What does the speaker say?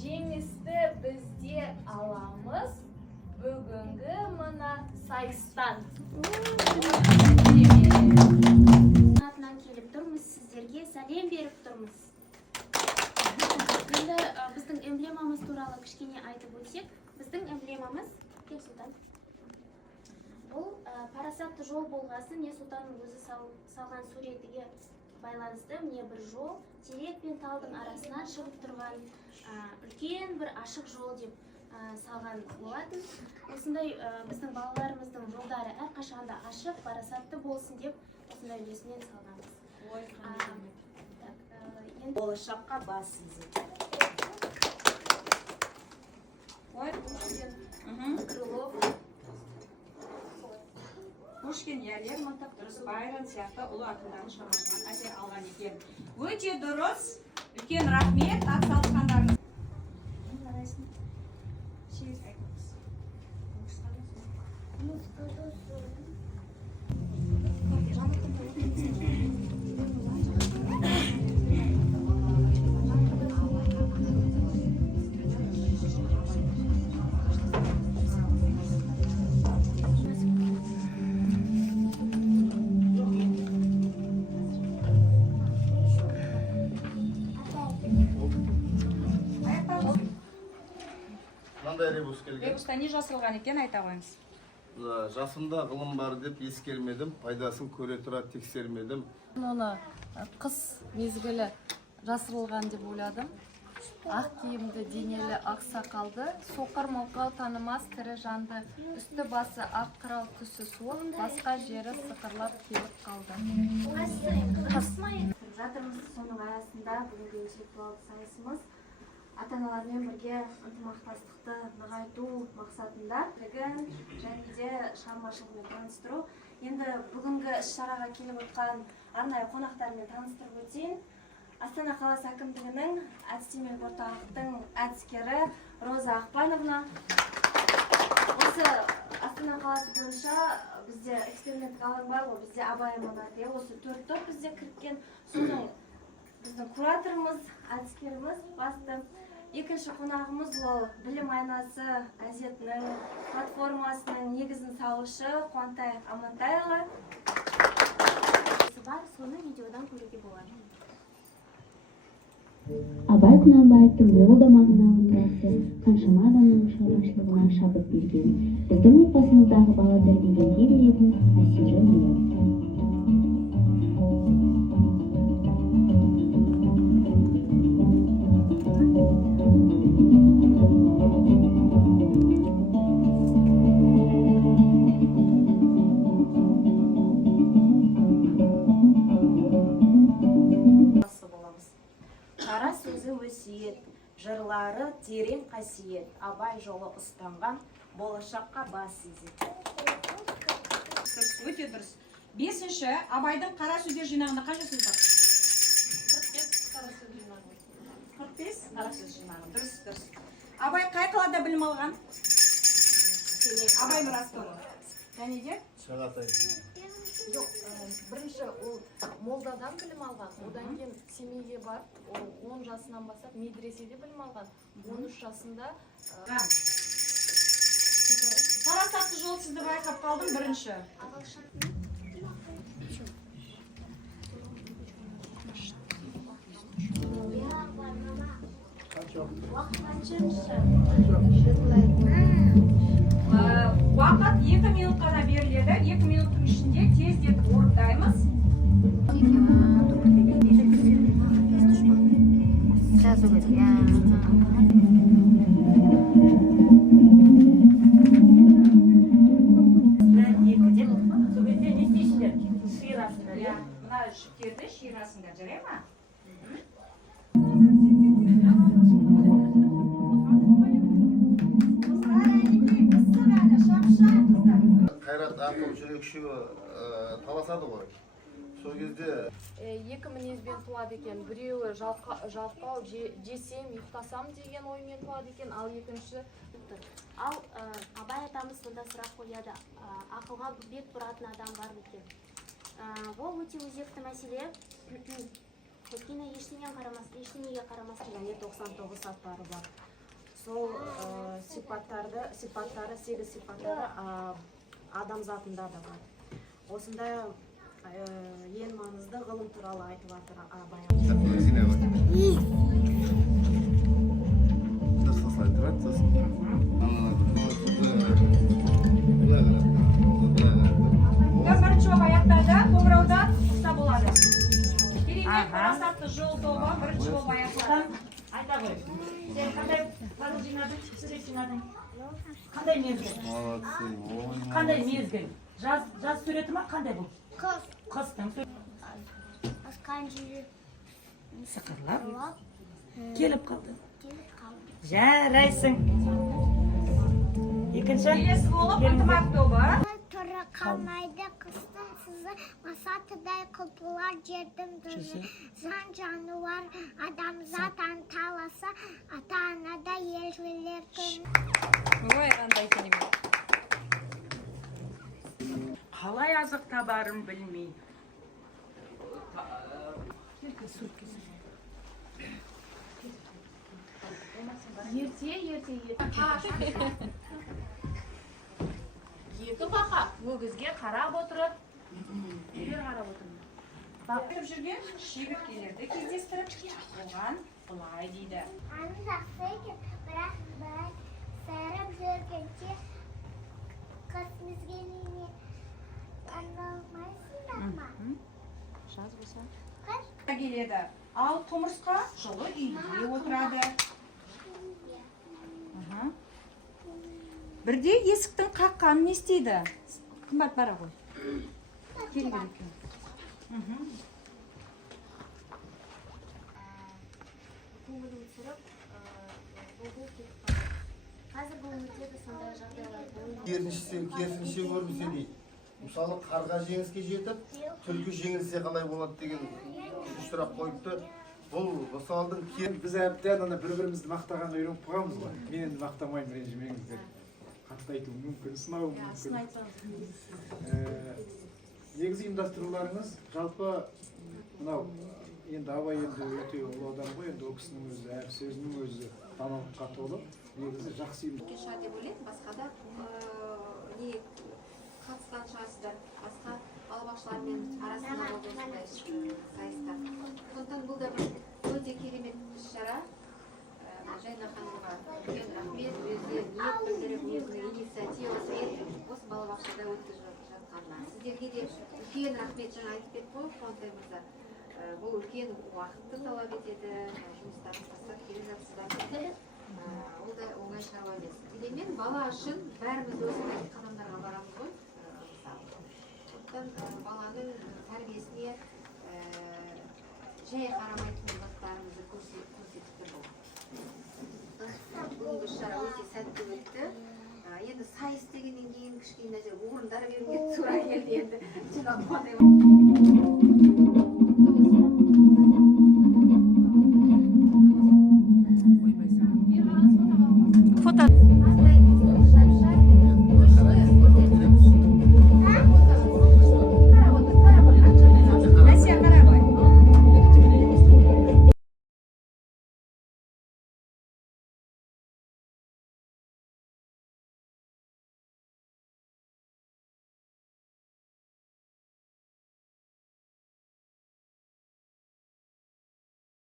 Жеңісті біздер аламыз бүгінгі мына сайыстан. Атынан келіп тұрмыз, сіздерге сәлем беріп тұрмыз. Енді біздің эмблемамыз туралы кішкене айтып өтсек, біздің эмблемамыз кел Сұлтан. Бұл парасатты жол болғасын, не Сұлтанның өзі салған суретіге байланысты, міне бір жол, терек пен талдың арасынан шығып тұрған үлкен бір ашық жол деп салған болатын. Осындай біздің балаларымыздың жолдары әрқашанда ашық, парасатты болсын деп осындай үлесінен салғанбыз. Болашаққа бас изет. Крылов. Пушкин, Лермонтов, дұрыс, Байрон сияқты ұлы ақындардың шығармашылығынан әсер алған екен. Өте дұрыс. Үлкен рахмет, атсалысқандарыңыз. Ребуста не жасырылған екен, айта қойыңыз. Жасымда ғылым бар деп ескермедім, пайдасын көре тұра тексермедім. Оны қыс мезгілі жасырылған деп ойладым. Ақ киімді, денелі, ақ сақалды, соқыр мылқау танымас тірі жанды, үсті басы ақ қырау түсі суық, басқа жері сықырлап келіп қалды. Жатырмыз соның аясында бүгінгі интеллектуалды сайысымыз ата-аналармен бірге ынтымақтастықты нығайту мақсатында және де шығармашылығымен таныстыру. Енді бүгінгі іс-шараға келіп отқан арнайы қонақтармен таныстырып өтейін. Астана қаласы әкімдігінің әдістемелік орталықтың әдіскері Роза Ақпановна. Осы Астана қаласы бойынша бізде эксперименттік алаң бар ғой, бізде Абай монархия, осы 4 топ бізде кіріккен. Соның біздің кураторымыз, әдіскеріміз басты. Екінші қонағымыз ол білім айнасы газетінің платформасының негізін салушы Қуантай Амантайұлы. Бар, соны видеодан көруге болады. Абай Құнанбаевтың мол да мағыналы мұрасы қаншама адамның шығармашылығына шабыт берген. Біздің отбасымыздағы бала тәрбиеленген елдің әсері мол. Қара сөзі өсиет, жырлары терең қасиет, Абай жолы ұстанған, болашаққа бас изет. Өте дұрыс. 5-ші, Абайдың қара сөздер жинағында қанша сөз бар? 45 қара сөз жинағы. Дұрыс. Абай қай қалада білім алған? Абай Ростов. Және де? Шағатай. Жоқ, бірінші ол молдадан білім алған, одан кейін семейге барып, 10 жасынан бастап медреседе білім алған, 13 жасында... Парасатты жол сізді байқап қалдым, бірінші. Уақыт 2 минут қана беріледі. 2 минуттың ішінде тездетіп орындаймыз. Мына жүктерді шиырасыңдар, жарай ма? Қайрат ақыл жүрек үшеуі таласады ғой. Сол кезде екі мінезбен туады екен. Біреуі жалқау, жесем, ұйықтасам деген оймен туады екен, ал екінші... Ал Абай атамыз сонда сұрақ қояды, ақылға бет бұратын адам бар екен. Ол өте өзекті мәселе. өйткені ештеңеге қарамастан және 99 сапары бар. Сол сипаттары 8 сипаттары адам затында да бар. Осында ең маңызды ғылым туралы айтып жатыр баян. Бірінші болып аяқтады, қоңыраудан ұста болады. Керемет парасатты жол тобы бірінші болып аяқтады. Айта ғой. Сен қандай пазыл жинадың, сурет жинадың? Қандай мезгіл? Қандай мезгіл? Жаз суреті ма? Қандай бұл? Қыстың суреті. Асқан жері Сықырлап келіп қалды. Жарайсың. Екінші? Келесі болып ынтымақ тобы. Тұры қалмайды қыстың сызы, масатыдай құлпылар жердің дүзі. Жан жануар адамзат анталаса, ата-анада ержелер күн. Қалай азық табарым білмей. Ерте. Екі бақа өгізге қарап отырып, бер қарап отырмын. Бақытып жүрген шегірткелерді кездестіріп, оған былай дейді. Аны жақсы екен, бірақ бір сайрап жүргенше қыс мезгіліне арналмайсыңдар ма? Келеді. Ал құмырсқа жылы үйде отырады. Бірде есіктің қаққанын естиді. Қымбат бара ғой. Келгір екен. Көңілін түсіріп, бұл кетіп қазіргі өмірдегі сондай жағдайлар болды. Керісінше көрінсе дейді. Мысалы қарға жеңіске жетіп, түлкі жеңілсе қалай болады деген сұрақ қойыпты. Бұл мысалдың біз әбден бір-бірімізді мақтағанға үйреніп қойғанбыз ғой. Мен енді мақтамаймын, ренжімеңіздер. Қатты айтуым мүмкін, сынауым мүмкін. Негізі ұйымдастыруларыңыз жалпы мынау енді абай енді өте ұлы адам ғой, енді ол кісінің өзі әр сөзінің өзі даналыққа толы. Негізі жақсы ұйымдастыру. Кеша деп ойлаймын, басқа да қатысқан шығарсыздар, басқа балабақшалармен арасында болды осындай сайыстар. Сондықтан бұл да бір өте керемет іс-шара. Жайна ханымға үлкен рахмет, өзі ниет білдіріп, өзінің инициативасын осы балабақшада өткізіп жатқанына. Сіздерге де үлкен рахмет, жаңа айтып кетті ғой, Қуантай мырза. Бұл үлкен уақытты талап етеді, жұмыстарын тастап келе жатсыздар. Ол да оңай шаруа емес. Дегенмен бала үшін бәріміз осындай қадамдарға барамыз ғой. Сондықтан баланың тәрбиесіне жай қарамайтын заттарымызды көрсетіпті бұл. Бүгінгі шара өте сәтті өтті. Енді сайыс дегеннен кейін кішкене орындар беруге тура келді енді. Жаңа Қуантай